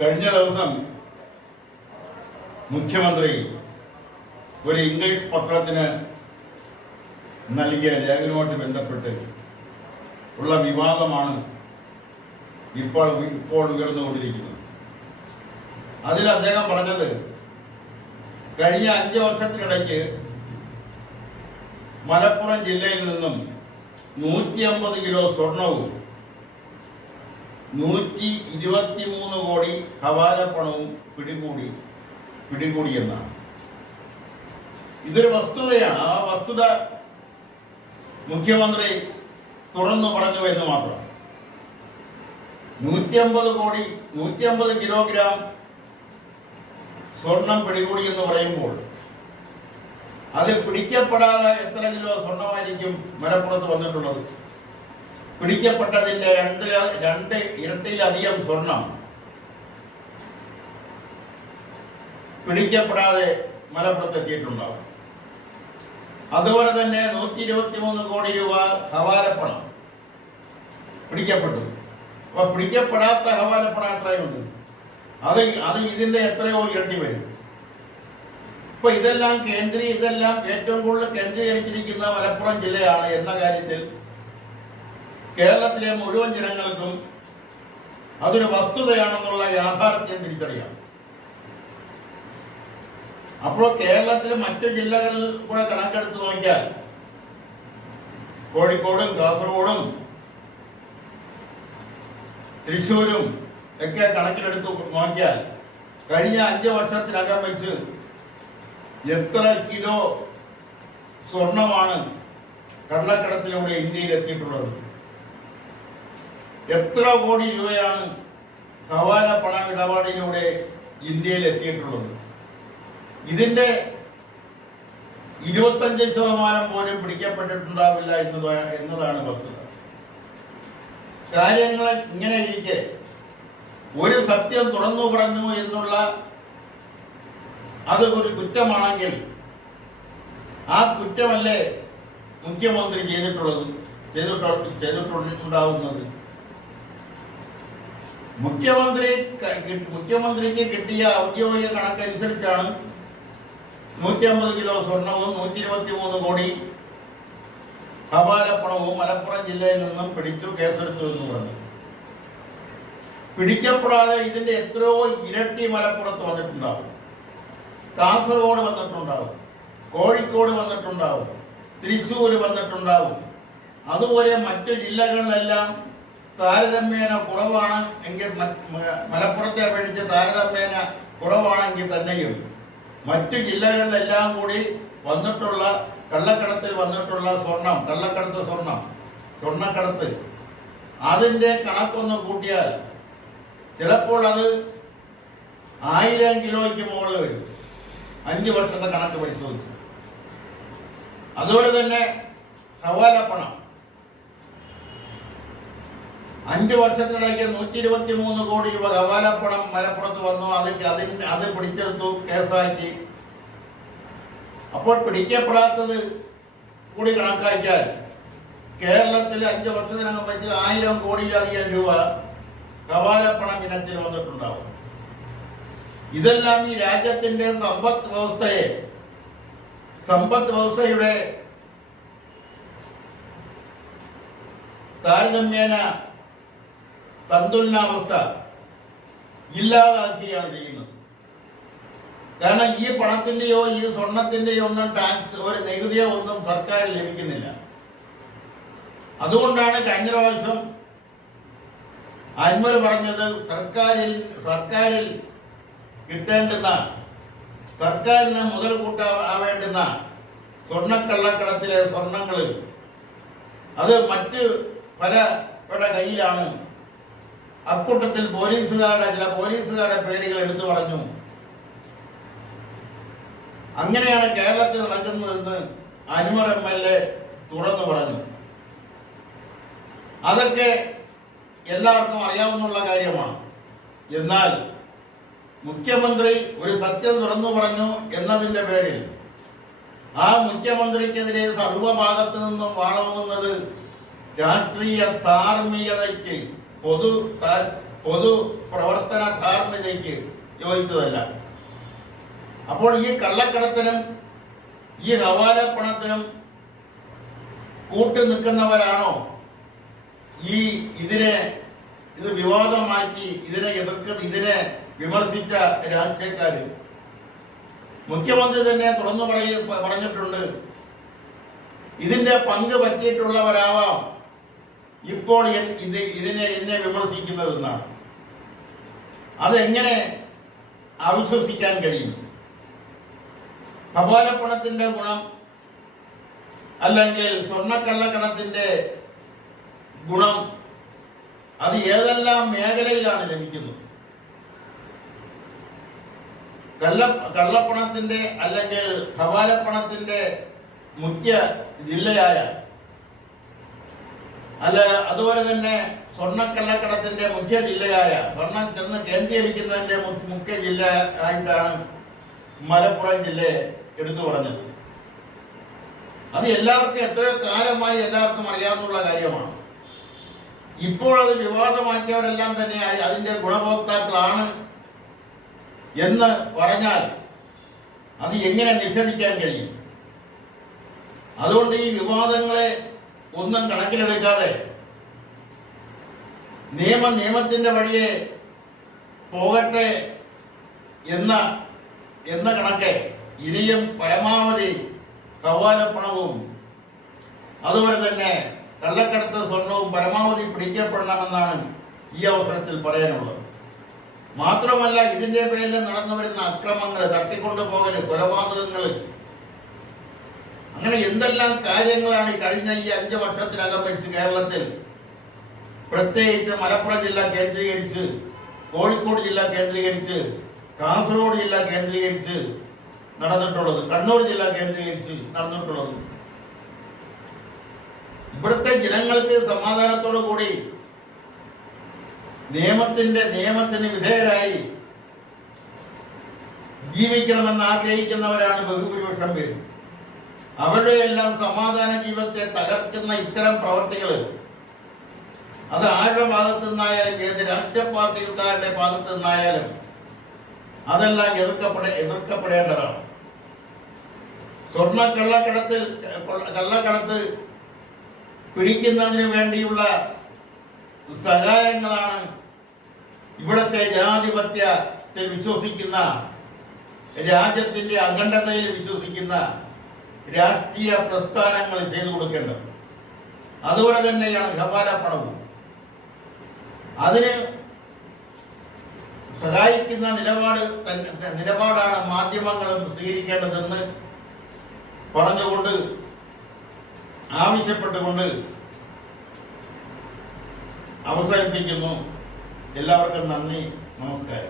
കഴിഞ്ഞ ദിവസം മുഖ്യമന്ത്രി ഒരു ഇംഗ്ലീഷ് പത്രത്തിന് നൽകിയ ലേഖനവുമായി ബന്ധപ്പെട്ട് ഉള്ള വിവാദമാണ് ഇപ്പോൾ ഉയർന്നുകൊണ്ടിരിക്കുന്നത്. അതിൽ അദ്ദേഹം പറഞ്ഞത് കഴിഞ്ഞ 5 വർഷത്തിനിടയ്ക്ക് മലപ്പുറം ജില്ലയിൽ നിന്നും 150 കിലോ സ്വർണവും 123 കോടി ഹവാലപ്പണവും പിടികൂടിയെന്നാണ്. ഇതൊരു വസ്തുതയാണ്. ആ വസ്തുത മുഖ്യമന്ത്രി തുറന്നു പറഞ്ഞു എന്ന് മാത്രം. 150 കിലോഗ്രാം സ്വർണം പിടികൂടി എന്ന് പറയുമ്പോൾ അത് പിടിക്കപ്പെടാതെ എത്ര കിലോ സ്വർണമായിരിക്കും മലപ്പുറത്ത് വന്നിട്ടുള്ളത്? പിടിക്കപ്പെട്ടതിന്റെ രണ്ട് ഇരട്ടിയിലധികം സ്വർണം പിടിക്കപ്പെടാതെ മലപ്പുറത്ത് എത്തിയിട്ടുണ്ടാവും. അതുപോലെ തന്നെ 123 കോടി രൂപ ഹവാലപ്പണം പിടിക്കപ്പെട്ടു. അപ്പൊ പിടിക്കപ്പെടാത്ത ഹവാലപ്പണം എത്രയുണ്ട്? അത് ഇതിന്റെ എത്രയോ ഇരട്ടി വരും. ഇപ്പൊ ഇതെല്ലാം ഏറ്റവും കൂടുതൽ കേന്ദ്രീകരിച്ചിരിക്കുന്ന മലപ്പുറം ജില്ലയാണ് എന്ന കാര്യത്തിൽ കേരളത്തിലെ മുഴുവൻ ജനങ്ങൾക്കും അതൊരു വസ്തുതയാണെന്നുള്ള യാഥാർത്ഥ്യം തിരിച്ചറിയാം. അപ്പോൾ കേരളത്തിലെ മറ്റു ജില്ലകളിൽ കൂടെ കണക്കെടുത്ത് നോക്കിയാൽ കോഴിക്കോടും കാസർഗോഡും തൃശ്ശൂരും ഒക്കെ കണക്കിലെടുത്ത് നോക്കിയാൽ കഴിഞ്ഞ 5 വർഷത്തിനകം വെച്ച് എത്ര കിലോ സ്വർണമാണ് കള്ളക്കടത്തിലൂടെ ഇന്ത്യയിൽ എത്തിയിട്ടുള്ളത്? എത്ര കോടി രൂപയാണ് ഹവാല പണം ഇടപാടിലൂടെ ഇന്ത്യയിൽ എത്തിയിട്ടുള്ളത്? ഇതിന്റെ 25% പോലും പിടിക്കപ്പെട്ടിട്ടുണ്ടാവില്ല എന്നതാണ് വസ്തുത. കാര്യങ്ങൾ ഇങ്ങനെ ഇരിക്കെ ഒരു സത്യം തുറന്നു പറഞ്ഞു എന്നുള്ള അത് ഒരു കുറ്റമാണെങ്കിൽ ആ കുറ്റമല്ലേ മുഖ്യമന്ത്രി ചെയ്തിട്ടുണ്ടാവുന്നത്? മുഖ്യമന്ത്രിക്ക് കിട്ടിയ ഔദ്യോഗിക കണക്കനുസരിച്ചാണ് 150 കിലോ സ്വർണവും 123 കോടി ഹവാലപ്പണവും മലപ്പുറം ജില്ലയിൽ നിന്നും പിടിച്ചു കേസെടുത്തു എന്ന് പറഞ്ഞു. പിടിക്കപ്പെടാതെ ഇതിന്റെ എത്രയോ ഇരട്ടി മലപ്പുറത്ത് വന്നിട്ടുണ്ടാവും, കാസർഗോഡ് വന്നിട്ടുണ്ടാവും, കോഴിക്കോട് വന്നിട്ടുണ്ടാവും, തൃശ്ശൂർ വന്നിട്ടുണ്ടാവും. അതുപോലെ മറ്റു ജില്ലകളിലെല്ലാം താരതമ്യേന കുറവാണ് എങ്കിൽ മലപ്പുറത്തെ അപേക്ഷിച്ച് താരതമ്യേന കുറവാണെങ്കിൽ തന്നെയും മറ്റു ജില്ലകളിലെല്ലാം കൂടി വന്നിട്ടുള്ള കള്ളക്കടത്തിൽ വന്നിട്ടുള്ള സ്വർണ്ണക്കടത്ത് അതിന്റെ കണക്കൊന്ന് കൂട്ടിയാൽ ചിലപ്പോൾ അത് 1000 കിലോയ്ക്ക് മുകളിൽ വരും. 5 വർഷത്തെ കണക്ക് പരിശോധിച്ചു. അതുപോലെ തന്നെ ഹവാലപ്പണം 5 വർഷത്തിനിടയ്ക്ക് 123 കോടി രൂപ ഹവാലപ്പണം മലപ്പുറത്ത് വന്നു. അത് പിടിച്ചെടുത്തു, കേസാക്കി. അപ്പോൾ പിടിക്കപ്പെടാത്തത് കൂടി കണക്കാക്കിയാൽ കേരളത്തിൽ 5 വർഷത്തിനകം വെച്ച് 1000 കോടിയിലധികം രൂപ ഹവാലപ്പണം ഇനത്തിൽ വന്നിട്ടുണ്ടാവും. ഇതെല്ലാം ഈ രാജ്യത്തിന്റെ സമ്പദ് വ്യവസ്ഥയുടെ താരതമ്യേന തന്തുലനാവസ്ഥ ഇല്ലാതാക്കിയാണ് ചെയ്യുന്നത്. കാരണം ഈ പണത്തിന്റെയോ ഈ സ്വർണത്തിന്റെയോ ഒന്നും ടാക്സ്, ഒരു നികുതിയോ ഒന്നും സർക്കാരിൽ ലഭിക്കുന്നില്ല. അതുകൊണ്ടാണ് കഴിഞ്ഞ പ്രാവശ്യം അൻവർ പറഞ്ഞത് സർക്കാരിൽ കിട്ടേണ്ടുന്ന, സർക്കാരിന് മുതൽ കൂട്ടാവേണ്ടുന്ന സ്വർണ്ണക്കള്ളക്കടത്തിലെ സ്വർണങ്ങൾ അത് മറ്റ് പലരുടെ കയ്യിലാണ്. അക്കൂട്ടത്തിൽ ചില പോലീസുകാരുടെ പേരുകൾ എടുത്തു പറഞ്ഞു. അങ്ങനെയാണ് കേരളത്തിൽ നടക്കുന്നതെന്ന് അൻവർ MLA തുറന്നു പറഞ്ഞു. അതൊക്കെ എല്ലാവർക്കും അറിയാവുന്ന കാര്യമാണ്. എന്നാൽ മുഖ്യമന്ത്രി ഒരു സത്യം തുറന്നു പറഞ്ഞു എന്നതിന്റെ പേരിൽ ആ മുഖ്യമന്ത്രിക്കെതിരെ സർവഭാഗത്തു നിന്നും വാളോങ്ങുന്നത് രാഷ്ട്രീയ ധാർമ്മികതയ്ക്ക് പൊതു പ്രവർത്തന ധാർമ്മികതയ്ക്ക് യോജിച്ചതല്ല. അപ്പോൾ ഈ കള്ളക്കടത്തിനും ഈ ഹവാല പണത്തിനും കൂട്ടു നിൽക്കുന്നവരാണോ ഇത് വിവാദമാക്കി ഇതിനെ വിമർശിച്ച രാഷ്ട്രീയക്കാര്? മുഖ്യമന്ത്രി തന്നെ തുറന്നു പറഞ്ഞിട്ടുണ്ട്, ഇതിന്റെ പങ്ക് പറ്റിയിട്ടുള്ളവരാവാം ഇപ്പോൾ എന്നെ വിമർശിക്കുന്നതെന്നാണ്. അതെങ്ങനെ അവിശ്വസിക്കാൻ കഴിയും? ഹവാലപ്പണത്തിന്റെ ഗുണം അല്ലെങ്കിൽ സ്വർണ്ണക്കള്ളക്കണത്തിന്റെ ഗുണം അത് ഏതെല്ലാം മേഖലയിലാണ് ലഭിക്കുന്നത്? കള്ളപ്പണത്തിന്റെ അല്ലെങ്കിൽ ഹവാലപ്പണത്തിന്റെ മുഖ്യ ജില്ലയായ അതുപോലെ തന്നെ സ്വർണ്ണക്കള്ളക്കടത്തിന്റെ മുഖ്യ ജില്ലയായ സ്വർണം ചെന്ന് കേന്ദ്രീകരിക്കുന്നതിന്റെ മുഖ്യ ജില്ല ആയിട്ടാണ് മലപ്പുറം ജില്ലയെ എടുത്തു പറഞ്ഞത്. അത് എല്ലാവർക്കും എത്രയോ കാലമായി എല്ലാവർക്കും അറിയാവുന്ന കാര്യമാണ്. ഇപ്പോൾ അത് വിവാദമാക്കിയവരെല്ലാം തന്നെ അതിന്റെ ഗുണഭോക്താക്കളാണ് എന്ന് പറഞ്ഞാൽ അത് എങ്ങനെ നിഷേധിക്കാൻ കഴിയും? അതുകൊണ്ട് ഈ വിവാദങ്ങളെ ഒന്നും കണക്കിലെടുക്കാതെ നിയമത്തിന്റെ വഴിയെ പോകട്ടെ എന്ന കണക്കെ ഇനിയും പരമാവധി ഹവാലപ്പണവും അതുപോലെ തന്നെ കള്ളക്കടത്ത് സ്വർണവും പരമാവധി പിടിക്കപ്പെടണമെന്നാണ് ഈ അവസരത്തിൽ പറയാനുള്ളത്. മാത്രമല്ല, ഇതിന്റെ പേരിൽ നടന്നു വരുന്ന അക്രമങ്ങൾ, തട്ടിക്കൊണ്ടുപോകല്, കൊലപാതകങ്ങള്, അങ്ങനെ എന്തെല്ലാം കാര്യങ്ങളാണ് കഴിഞ്ഞ ഈ 5 വർഷത്തിനകം വെച്ച് കേരളത്തിൽ, പ്രത്യേകിച്ച് മലപ്പുറം ജില്ല കേന്ദ്രീകരിച്ച്, കോഴിക്കോട് ജില്ല കേന്ദ്രീകരിച്ച്, കാസർഗോഡ് ജില്ല കേന്ദ്രീകരിച്ച് നടന്നിട്ടുള്ളത്, കണ്ണൂർ ജില്ല കേന്ദ്രീകരിച്ച് നടന്നിട്ടുള്ളത്. ഇവിടുത്തെ ജനങ്ങൾക്ക് സമാധാനത്തോടു കൂടി നിയമത്തിന് വിധേയരായി ജീവിക്കണമെന്ന് ആഗ്രഹിക്കുന്നവരാണ് ബഹുഭൂരിപക്ഷം പേര്. അവരുടെ എല്ലാം സമാധാന ജീവിതത്തെ തകർക്കുന്ന ഇത്തരം പ്രവർത്തികൾ അത് ആരുടെ ഭാഗത്തു നിന്നായാലും, ഏത് രാഷ്ട്രീയ പാർട്ടിക്കാരുടെ ഭാഗത്തു നിന്നായാലും അതെല്ലാം എതിർക്കപ്പെടേണ്ടതാണ്. കള്ളക്കടത്ത് പിടിക്കുന്നതിന് വേണ്ടിയുള്ള സഹായങ്ങളാണ് ഇവിടുത്തെ ജനാധിപത്യത്തിൽ വിശ്വസിക്കുന്ന, രാജ്യത്തിന്റെ അഖണ്ഡതയിൽ വിശ്വസിക്കുന്ന രാഷ്ട്രീയ പ്രസ്ഥാനങ്ങൾ ചെയ്തു കൊടുക്കേണ്ടത്. അതുപോലെ തന്നെയാണ് ഹവാലപ്പണവും. അതിന് സഹായിക്കുന്ന നിലപാടാണ് മാധ്യമങ്ങളും സ്വീകരിക്കേണ്ടതെന്ന് പറഞ്ഞുകൊണ്ട്, ആവശ്യപ്പെട്ടുകൊണ്ട് അവസാനിപ്പിക്കുന്നു. എല്ലാവർക്കും നന്ദി, നമസ്കാരം.